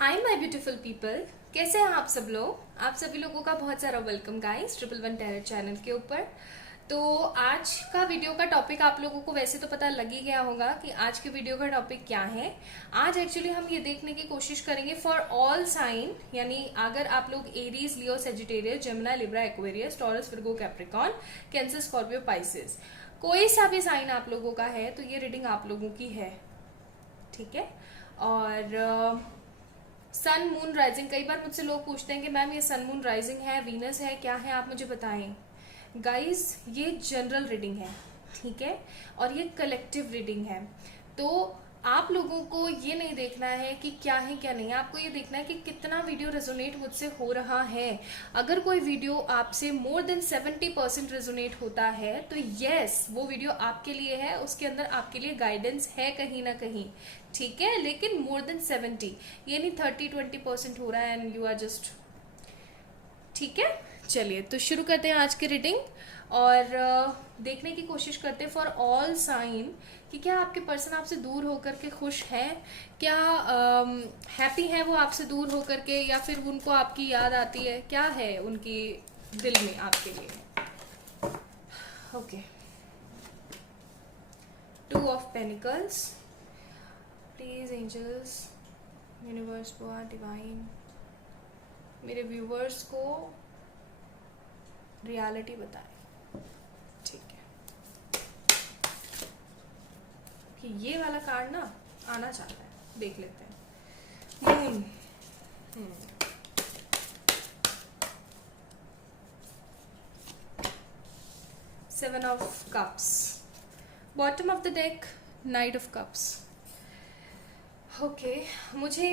Hi my beautiful people, कैसे हैं आप सब लोग। आप सभी लोगों का बहुत सारा welcome guys triple one tarot channel के ऊपर। तो आज का वीडियो का टॉपिक आप लोगों को वैसे तो पता लग ही गया होगा कि आज के वीडियो का टॉपिक क्या है। आज एक्चुअली हम ये देखने की कोशिश करेंगे फॉर ऑल साइन, यानी अगर आप लोग Aries, Leo, Sagittarius, Gemini, Libra, Aquarius, Taurus, Virgo, Capricorn, Cancer, Scorpio, Pisces, कोई सा भी साइन आप लोगों का है तो ये रीडिंग आप लोगों की है। ठीक है। और सन मून राइजिंग, कई बार मुझसे लोग पूछते हैं कि मैम ये सन मून राइजिंग है, वीनस है, क्या है, आप मुझे बताएं। गाइस ये जनरल रीडिंग है, ठीक है, और ये कलेक्टिव रीडिंग है। तो आप लोगों को ये नहीं देखना है कि क्या है क्या नहीं है, आपको ये देखना है कि कितना वीडियो रेजोनेट मुझसे हो रहा है। अगर कोई वीडियो आपसे मोर देन 70% रेजोनेट होता है तो यस, वो वीडियो आपके लिए है, उसके अंदर आपके लिए गाइडेंस है कहीं ना कहीं। ठीक है, लेकिन मोर देन 70, ये नहीं 30-20% हो रहा है एंड यू आर जस्ट। ठीक है, चलिए तो शुरू करते हैं आज की रीडिंग और देखने की कोशिश करते हैं फॉर ऑल साइन कि क्या आपके पर्सन आपसे दूर होकर के खुश है, क्या हैप्पी है वो आपसे दूर होकर के, या फिर उनको आपकी याद आती है, क्या है उनकी दिल में आपके लिए। Okay, two of pentacles, please angels, universe, God, divine, मेरे व्यूवर्स को रियलिटी बताएं। ठीक है, कि ये वाला कार्ड ना आना चाहता है, देख लेते हैं। Moon, seven of cups, bottom of the deck, night of cups. Okay, मुझे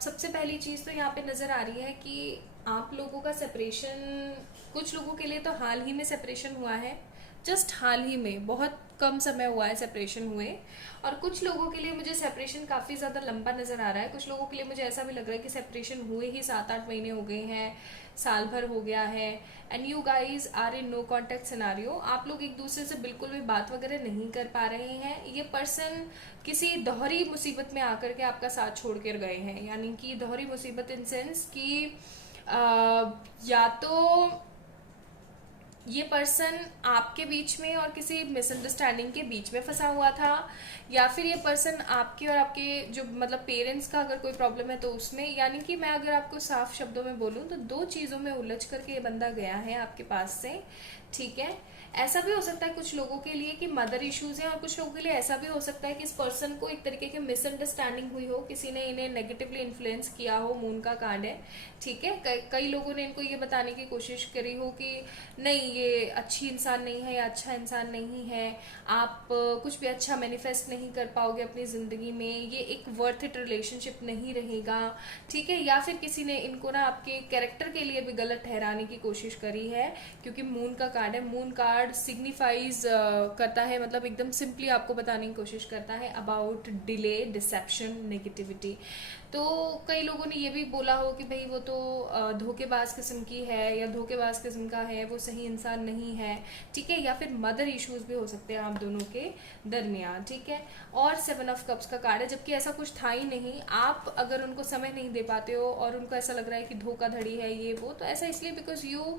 सबसे पहली चीज़ तो यहाँ पे नज़र आ रही है कि आप लोगों का सेपरेशन, कुछ लोगों के लिए तो हाल ही में सेपरेशन हुआ है, जस्ट हाल ही में, बहुत कम समय हुआ है सेपरेशन हुए। और कुछ लोगों के लिए मुझे सेपरेशन काफ़ी ज़्यादा लंबा नज़र आ रहा है। कुछ लोगों के लिए मुझे ऐसा भी लग रहा है कि सेपरेशन हुए ही 7-8 महीने हो गए हैं, साल भर हो गया है। And you guys are in no contact scenario, आप लोग एक दूसरे से बिल्कुल भी बात वगैरह नहीं कर पा रहे हैं। ये पर्सन किसी दोहरी मुसीबत में आकर के आपका साथ छोड़ कर गए हैं, यानी कि दोहरी मुसीबत इन सेंस कि या तो ये पर्सन आपके बीच में और किसी मिसअंडरस्टैंडिंग के बीच में फंसा हुआ था, या फिर ये पर्सन आपके और आपके जो मतलब पेरेंट्स का अगर कोई प्रॉब्लम है तो उसमें, यानी कि मैं अगर आपको साफ शब्दों में बोलूं तो दो चीज़ों में उलझ करके ये बंदा गया है आपके पास से। ठीक है, ऐसा भी हो सकता है कुछ लोगों के लिए कि मदर इश्यूज हैं, और कुछ लोगों के लिए ऐसा भी हो सकता है कि इस पर्सन को एक तरीके की मिसअंडरस्टैंडिंग हुई हो, किसी ने इन्हें नेगेटिवली इन्फ्लुएंस किया हो। मून का कार्ड है, ठीक है, कई लोगों ने इनको ये बताने की कोशिश करी हो कि नहीं ये अच्छी इंसान नहीं है या अच्छा इंसान नहीं है, आप कुछ भी अच्छा मैनिफेस्ट नहीं कर पाओगे अपनी ज़िंदगी में, ये एक वर्थ इट रिलेशनशिप नहीं रहेगा। ठीक है, या फिर किसी ने इनको ना आपके कैरेक्टर के लिए भी गलत ठहराने की कोशिश करी है, क्योंकि मून का कार्ड है। मून कार्ड सिग्निफाइज करता है, मतलब एकदम सिंपली आपको बताने की कोशिश करता है अबाउट डिले, डिसेप्शन, नेगेटिविटी। तो कई लोगों ने ये भी बोला हो कि भाई वो तो धोखेबाज किस्म की है या धोखेबाज किस्म का है, वो सही इंसान नहीं है। ठीक है, या फिर मदर इश्यूज भी हो सकते हैं आप दोनों के दरमियान। ठीक है, और 7 ऑफ कप्स का कार्ड है, जबकि ऐसा कुछ था ही नहीं। आप अगर उनको समय नहीं दे पाते हो और उनको ऐसा लग रहा है कि धोखाधड़ी है ये वो, तो ऐसा इसलिए because you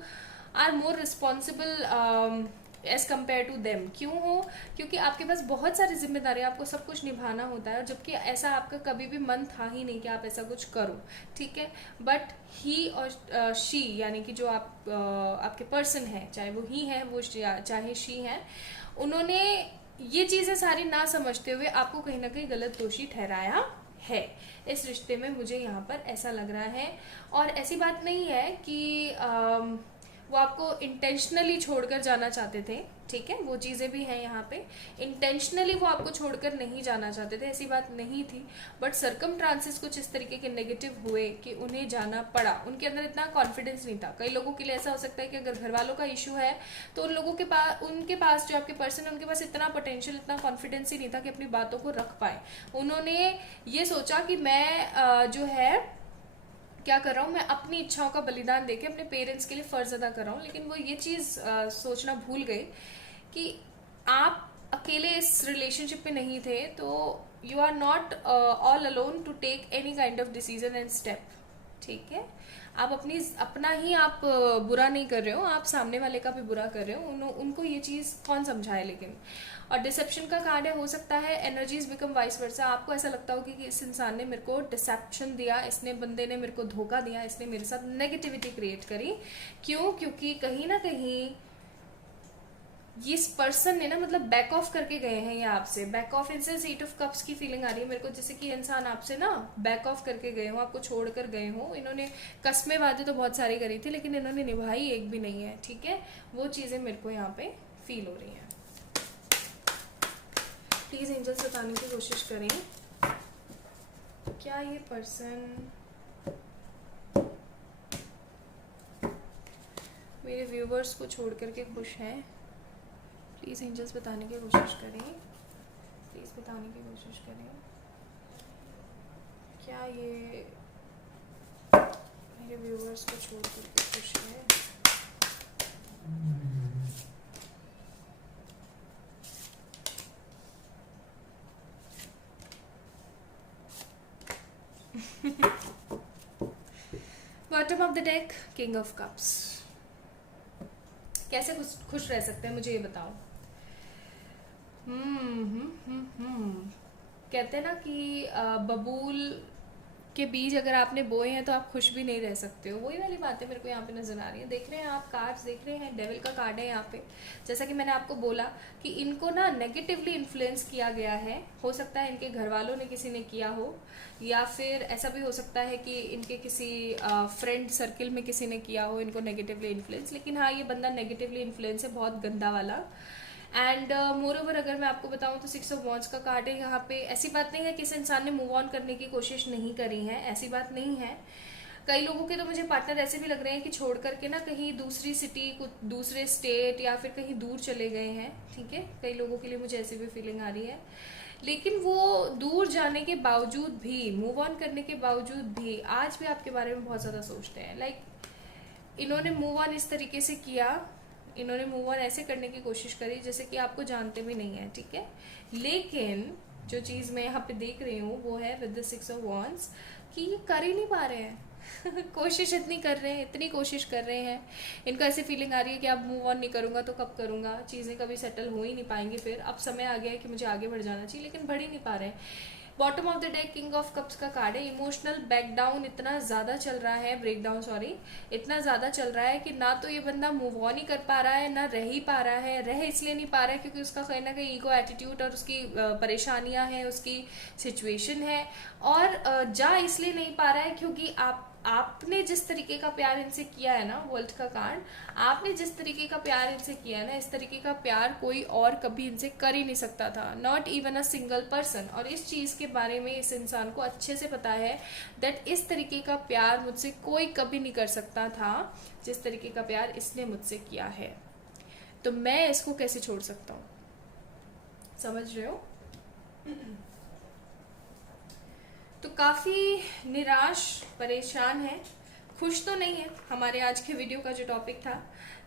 are more responsible as compare to them. क्यों हो? क्योंकि आपके पास बहुत सारी जिम्मेदारी, आपको सब कुछ निभाना होता है, जबकि ऐसा आपका कभी भी मन था ही नहीं कि आप ऐसा कुछ करो। ठीक है, बट ही और शी, यानी कि जो आपके पर्सन है, चाहे वो ही है वो चाहे शी है, उन्होंने ये चीज़ें सारी ना समझते हुए आपको कहीं ना कहीं गलत दोषी ठहराया है इस रिश्ते में। मुझे यहाँ पर ऐसा लग रहा है, और ऐसी बात नहीं है कि वो आपको इंटेंशनली छोड़कर जाना चाहते थे। ठीक है, वो चीज़ें भी हैं यहाँ पे, इंटेंशनली वो आपको छोड़कर नहीं जाना चाहते थे, ऐसी बात नहीं थी। बट सरकमस्टांसेस कुछ इस तरीके के नेगेटिव हुए कि उन्हें जाना पड़ा। उनके अंदर इतना कॉन्फिडेंस नहीं था। कई लोगों के लिए ऐसा हो सकता है कि अगर घर वालों का इशू है तो उन लोगों के पास, उनके पास जो आपके पर्सन है उनके पास इतना पोटेंशियल, इतना कॉन्फिडेंस ही नहीं था कि अपनी बातों को रख पाए। उन्होंने ये सोचा कि मैं जो है क्या कर रहा हूँ, मैं अपनी इच्छाओं का बलिदान देके अपने पेरेंट्स के लिए फ़र्ज अदा कर रहा हूँ। लेकिन वो ये चीज़ सोचना भूल गए कि आप अकेले इस रिलेशनशिप में नहीं थे, तो you are not all alone to take any kind of decision and step, ठीक है। आप अपना ही आप बुरा नहीं कर रहे हो, आप सामने वाले का भी बुरा कर रहे हो, उनको ये चीज़ कौन समझाए लेकिन। और डिसेप्शन का कार्ड है, हो सकता है एनर्जीज बिकम वाइस वर्सा, आपको ऐसा लगता होगा कि इस इंसान ने मेरे को डिसेप्शन दिया, इसने बंदे ने मेरे को धोखा दिया, इसने मेरे साथ नेगेटिविटी क्रिएट करी। क्यों? क्योंकि कहीं ना कहीं इस पर्सन ने ना मतलब बैक ऑफ करके गए हैं ये आपसे। Back of in sense 8 of cups की फीलिंग आ रही है मेरे को, जैसे कि इंसान आपसे ना बैक ऑफ करके गए हो, आपको छोड़ कर गए हो। इन्होंने कस्में वादे तो बहुत सारी करी थी लेकिन इन्होंने निभाई एक भी नहीं है, ठीक है। वो चीज़ें मेरे को यहाँ पे फील हो रही हैं। प्लीज एंजल्स बताने की कोशिश करें, क्या ये पर्सन मेरे व्यूवर्स को छोड़ करके खुश है? प्लीज एंजल्स बताने की कोशिश करें, प्लीज बताने की कोशिश करें, क्या ये मेरे व्यूवर्स को छोड़ करके खुश है? Bottom of the deck, king of cups. कैसे खुश रह सकते हैं मुझे ये बताओ। कहते हैं ना कि बबूल के बीज अगर आपने बोए हैं तो आप खुश भी नहीं रह सकते हो, वही वाली बातें मेरे को यहाँ पे नजर आ रही है। देख रहे हैं आप कार्ड्स, देख रहे हैं डेविल का कार्ड है यहाँ पे। जैसा कि मैंने आपको बोला कि इनको ना नेगेटिवली इन्फ्लुएंस किया गया है, हो सकता है इनके घर वालों ने किसी ने किया हो, या फिर ऐसा भी हो सकता है कि इनके किसी फ्रेंड सर्किल में किसी ने किया हो इनको नेगेटिवली इन्फ्लुएंस। लेकिन हाँ, ये बंदा नेगेटिवली इन्फ्लुएंस है, बहुत गंदा वाला। एंड मोर ओवर अगर मैं आपको बताऊं तो 6 ऑफ वॉन्ड्स का कार्ड है यहाँ पे। ऐसी बात नहीं है कि इस इंसान ने मूव ऑन करने की कोशिश नहीं करी है, ऐसी बात नहीं है। कई लोगों के तो मुझे पार्टनर ऐसे भी लग रहे हैं कि छोड़ करके ना कहीं दूसरी सिटी, कुछ दूसरे स्टेट या फिर कहीं दूर चले गए हैं, ठीक है। कई लोगों के लिए मुझे ऐसी भी फीलिंग आ रही है। लेकिन वो दूर जाने के बावजूद भी, मूव ऑन करने के बावजूद भी आज भी आपके बारे में बहुत ज़्यादा सोचते हैं। लाइक इन्होंने मूव ऑन इस तरीके से किया, इन्होंने मूव ऑन ऐसे करने की कोशिश करी जैसे कि आपको जानते भी नहीं है, ठीक है। लेकिन जो चीज़ मैं यहाँ पे देख रही हूँ वो है विद द 6 ऑफ वॉन्ड्स कि ये कर ही नहीं पा रहे हैं कोशिश इतनी कर रहे हैं, इतनी कोशिश कर रहे हैं, इनको ऐसी फीलिंग आ रही है कि अब मूव ऑन नहीं करूँगा तो कब करूँगा, चीज़ें कभी सेटल हो ही नहीं पाएंगी। फिर अब समय आ गया है कि मुझे आगे बढ़ जाना चाहिए, लेकिन बढ़ ही नहीं पा रहे हैं। Bottom of the deck, king of cups का कार्ड है। इमोशनल बैकडाउन इतना ज़्यादा चल रहा है, ब्रेकडाउन सॉरी, इतना ज़्यादा चल रहा है कि ना तो ये बंदा मूव ऑन ही कर पा रहा है, ना रह ही पा रहा है। रह इसलिए नहीं पा रहा है क्योंकि उसका कहीं ना कहीं ईगो एटीट्यूड और उसकी परेशानियां हैं, उसकी सिचुएशन है। और जा इसलिए नहीं पा रहा है क्योंकि आपने जिस तरीके का प्यार इनसे किया है ना, वर्ल्ड का कार्ड, आपने जिस तरीके का प्यार इनसे किया है ना, इस तरीके का प्यार कोई और कभी इनसे कर ही नहीं सकता था, not even a single person. और इस चीज़ के बारे में इस इंसान को अच्छे से पता है दैट इस तरीके का प्यार मुझसे कोई कभी नहीं कर सकता था जिस तरीके का प्यार इसने मुझसे किया है। तो मैं इसको कैसे छोड़ सकता हूँ, समझ रहे हो? तो काफ़ी निराश, परेशान है, खुश तो नहीं है। हमारे आज के वीडियो का जो टॉपिक था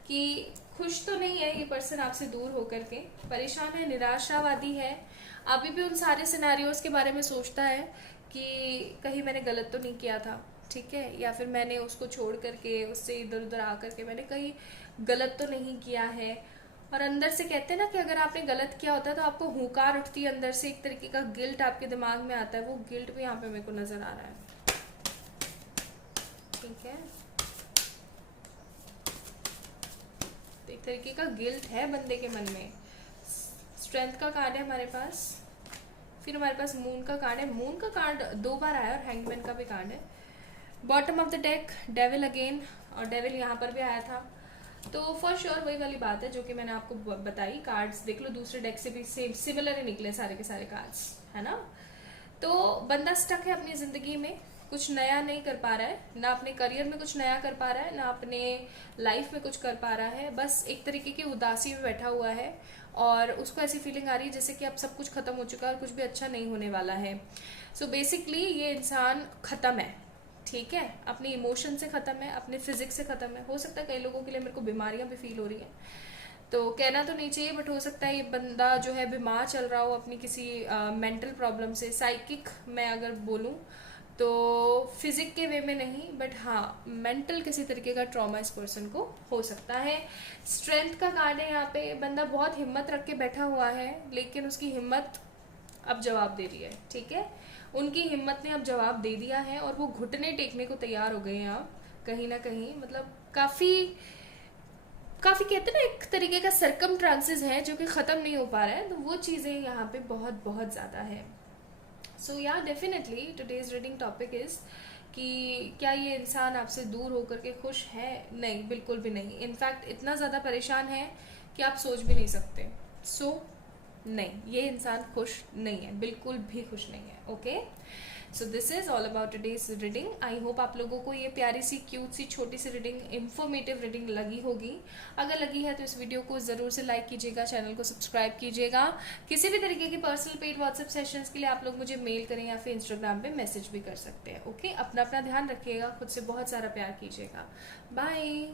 कि खुश तो नहीं है ये पर्सन आपसे दूर होकर के, परेशान है, निराशावादी है, अभी भी उन सारे सिनेरियोज के बारे में सोचता है कि कहीं मैंने गलत तो नहीं किया था, ठीक है, या फिर मैंने उसको छोड़ करके उससे इधर उधर आकर के मैंने कहीं गलत तो नहीं किया है। और अंदर से कहते हैं ना कि अगर आपने गलत किया होता है तो आपको हुंकार उठती है अंदर से, एक तरीके का गिल्ट आपके दिमाग में आता है, वो गिल्ट भी यहाँ पे मेरे को नजर आ रहा है, ठीक है। तो एक तरीके का गिल्ट है बंदे के मन में। स्ट्रेंथ का कार्ड है हमारे पास, फिर हमारे पास मून का कार्ड है। मून का कार्ड 2 बार आया और हैंगमैन का भी कार्ड है। Bottom of the deck, devil again, और डेविल यहाँ पर भी आया था। तो फॉर श्योर वही वाली बात है जो कि मैंने आपको बताई। कार्ड्स देख लो, दूसरे डेक से भी सेम सिमिलर ही निकले सारे के सारे कार्ड्स, है ना। तो बंदा स्टक है अपनी जिंदगी में, कुछ नया नहीं कर पा रहा है, ना अपने करियर में कुछ नया कर पा रहा है, ना अपने लाइफ में कुछ कर पा रहा है, बस एक तरीके की उदासी में बैठा हुआ है। और उसको ऐसी फीलिंग आ रही है जैसे कि अब सब कुछ खत्म हो चुका है और कुछ भी अच्छा नहीं होने वाला है। सो बेसिकली ये इंसान खत्म है, ठीक है, अपने इमोशन से खत्म है, अपने फिजिक्स से खत्म है। हो सकता है कई लोगों के लिए मेरे को बीमारियां भी फील हो रही हैं। तो कहना तो नहीं चाहिए, बट हो सकता है ये बंदा जो है बीमार चल रहा हो अपनी किसी मेंटल प्रॉब्लम से, साइकिक मैं अगर बोलूँ तो, फिजिक के वे में नहीं, बट हाँ मेंटल किसी तरीके का ट्रॉमा इस पर्सन को हो सकता है। स्ट्रेंथ का कार्ड है यहाँ पे, बंदा बहुत हिम्मत रख के बैठा हुआ है, लेकिन उसकी हिम्मत अब जवाब दे रही है, ठीक है, उनकी हिम्मत ने अब जवाब दे दिया है और वो घुटने टेकने को तैयार हो गए हैं अब कहीं ना कहीं। मतलब काफ़ी काफ़ी कहते हैं ना एक तरीके का सरकम ट्रांसेस है जो कि ख़त्म नहीं हो पा रहा है, तो वो चीज़ें यहाँ पे बहुत बहुत ज़्यादा है। सो या definitely today's reading topic is कि क्या ये इंसान आपसे दूर होकर के खुश है? नहीं, बिल्कुल भी नहीं। इनफैक्ट इतना ज़्यादा परेशान है कि आप सोच भी नहीं सकते। सो नहीं, ये इंसान खुश नहीं है, बिल्कुल भी खुश नहीं है। Okay, so this is all about today's reading. I hope आप लोगों को ये प्यारी सी क्यूट सी छोटी सी रीडिंग, इंफॉर्मेटिव रीडिंग लगी होगी। अगर लगी है तो इस वीडियो को ज़रूर से लाइक कीजिएगा, चैनल को सब्सक्राइब कीजिएगा। किसी भी तरीके की पर्सनल पेड व्हाट्सएप सेशंस के लिए आप लोग मुझे मेल करें या फिर इंस्टाग्राम पे मैसेज भी कर सकते हैं। ओके, अपना ध्यान रखिएगा, खुद से बहुत सारा प्यार कीजिएगा। बाय।